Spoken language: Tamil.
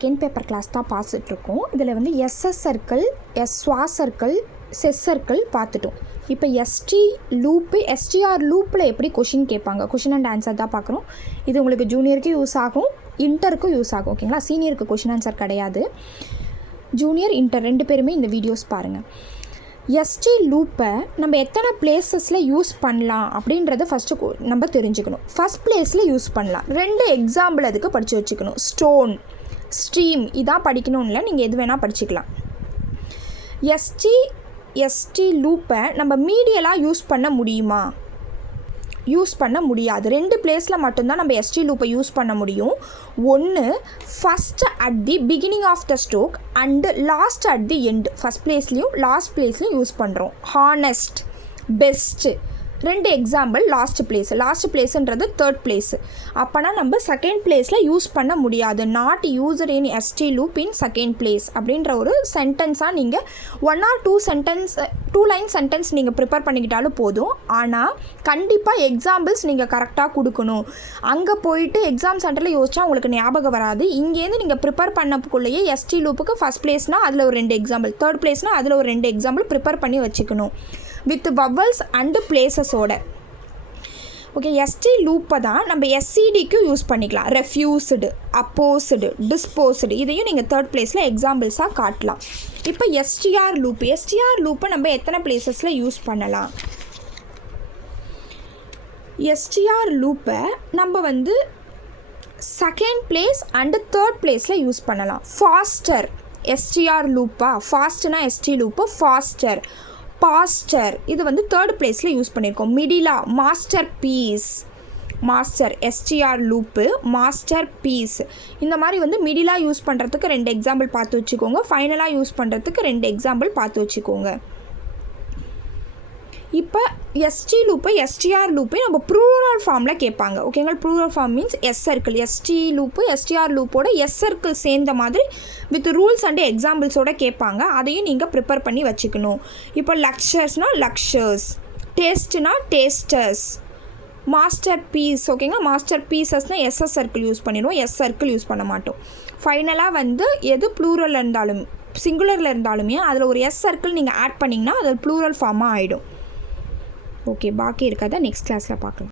செகண்ட் பேப்பர் கிளாஸ் தான் பார்த்துட்ருக்கோம். இதில் வந்து எஸ்எஸ் சர்க்கிள், ஸ்வா சர்க்கிள், செஸ் சர்க்கிள் பார்த்துட்டோம். இப்போ எஸ்டி லூப்பு, எஸ்டிஆர் லூப்பில் எப்படி கொஷின் கேட்பாங்க, கொஷின் அண்ட் ஆன்சர் தான் பார்க்குறோம். இது உங்களுக்கு ஜூனியருக்கு யூஸ் ஆகும், இன்டருக்கும் யூஸ் ஆகும். ஓகேங்களா, சீனியருக்கு கொஷின் ஆன்சர் கிடையாது. ஜூனியர், இன்டர் 2 பேருமே இந்த வீடியோஸ் பாருங்கள். எஸ்டி லூப்பை நம்ம எத்தனை பிளேசஸில் யூஸ் பண்ணலாம் அப்படின்றத ஃபஸ்ட்டு நம்ம தெரிஞ்சுக்கணும். ஃபஸ்ட் பிளேஸில் யூஸ் பண்ணலாம். 2 எக்ஸாம்பிள் அதுக்கு படித்து வச்சுக்கணும். ஸ்டோன், ஸ்ட்ரீம் இதான் படிக்கணும் இல்லை, நீங்கள் எது வேணால் படிச்சுக்கலாம். எஸ்டி லூப்பை நம்ம மீடியலாக யூஸ் பண்ண முடியுமா? யூஸ் பண்ண முடியாது. 2 பிளேஸில் மட்டும்தான் நம்ம எஸ்டி லூப்பை யூஸ் பண்ண முடியும். ஒன்று first at the beginning of the stroke and last at the end. First பிளேஸ்லையும் லாஸ்ட் பிளேஸ்லையும் யூஸ் பண்ணுறோம். Honest, best 2 example. லாஸ்ட் பிளேஸுன்றது 3rd பிளேஸு. அப்போனா நம்ம செகண்ட் பிளேஸில் யூஸ் பண்ண முடியாது. Not used in ST loop in second place அப்படின்ற ஒரு சென்டென்ஸாக நீங்கள் 1 or 2 லைன் சென்டென்ஸ் நீங்கள் ப்ரிப்பேர் பண்ணிக்கிட்டாலும் போதும். ஆனால் கண்டிப்பாக எக்ஸாம்பிள்ஸ் நீங்கள் கரெக்டாக கொடுக்கணும். அங்கே போயிட்டு எக்ஸாம் சென்டரில் யோசிச்சா உங்களுக்கு ஞாபகம் வராது. இங்கேருந்து நீங்கள் ப்ரிப்பேர் பண்ணக்குள்ளேயே எஸ்டி லூப்புக்கு ஃபஸ்ட் பிளேஸ்னால் அதில் ஒரு 2 எக்ஸாம்பிள், 3rd பிளேஸ்னால் அதில் ஒரு 2 எக்ஸாம்பிள் ப்ரிப்பேர் பண்ணி வச்சுக்கணும் வித் வவல்ஸ் அண்டு பிளேசஸோட. ஓகே, எஸ்டி லூப்பை தான் நம்ம எஸ்சிடிக்கு யூஸ் பண்ணிக்கலாம். ரெஃப்யூஸ்டு, அப்போஸ்டு, டிஸ்போஸ்டு இதையும் நீங்கள் 3rd பிளேஸில் எக்ஸாம்பிள்ஸாக காட்டலாம். இப்போ எஸ்டிஆர் லூப்பை நம்ம எத்தனை பிளேசஸில் யூஸ் பண்ணலாம்? எஸ்டிஆர் லூப்பை நம்ம வந்து செகண்ட் பிளேஸ் அண்டு 3rd பிளேஸில் யூஸ் பண்ணலாம். ஃபாஸ்டர் எஸ்டிஆர் லூப்பா, ஃபாஸ்ட்னா எஸ்டி லூப்பு, ஃபாஸ்டர், பாஸ்டர் இது வந்து 3rd பிளேஸில் யூஸ் பண்ணியிருக்கோம். மிடிலா, masterpiece, master STR loop, masterpiece இந்த மாதிரி வந்து மிடிலாக யூஸ் பண்ணுறதுக்கு 2 எக்ஸாம்பிள் பார்த்து வச்சுக்கோங்க. ஃபைனலாக யூஸ் பண்ணுறதுக்கு 2 எக்ஸாம்பிள் பார்த்து வச்சுக்கோங்க. இப்போ எஸ்டிஆர் லூப்பை நம்ம ப்ளூரல் ஃபார்மில் கேட்பாங்க. ஓகேங்களா, plural form means S circle. STR லூப்போட எஸ் சர்க்கிள் சேர்ந்த மாதிரி வித் ரூல்ஸ் அண்ட் எக்ஸாம்பிள்ஸோட கேட்பாங்க. அதையும் நீங்கள் ப்ரிப்பேர் பண்ணி வச்சுக்கணும். இப்போ லக்சர்ஸ்னால் லக்சர்ஸ், டேஸ்ட்னா டேஸ்டர்ஸ், மாஸ்டர் பீஸ். ஓகேங்களா, மாஸ்டர் பீசஸ்னால் எஸ்எஸ் சர்க்கிள் யூஸ் பண்ணிடுவோம், எஸ் சர்க்கிள் யூஸ் பண்ண மாட்டோம். ஃபைனலாக வந்து எது ப்ளூரல் இருந்தாலும் சிங்குலரில் இருந்தாலுமே அதில் ஒரு எஸ் சர்க்கிள் நீங்கள் ஆட் பண்ணிங்கன்னா அது ப்ளூரல் ஃபார்மாக ஆகிடும். ஓகே, பாக்கி இருக்காத நெக்ஸ்ட் கிளாஸில் பார்க்கலாம்.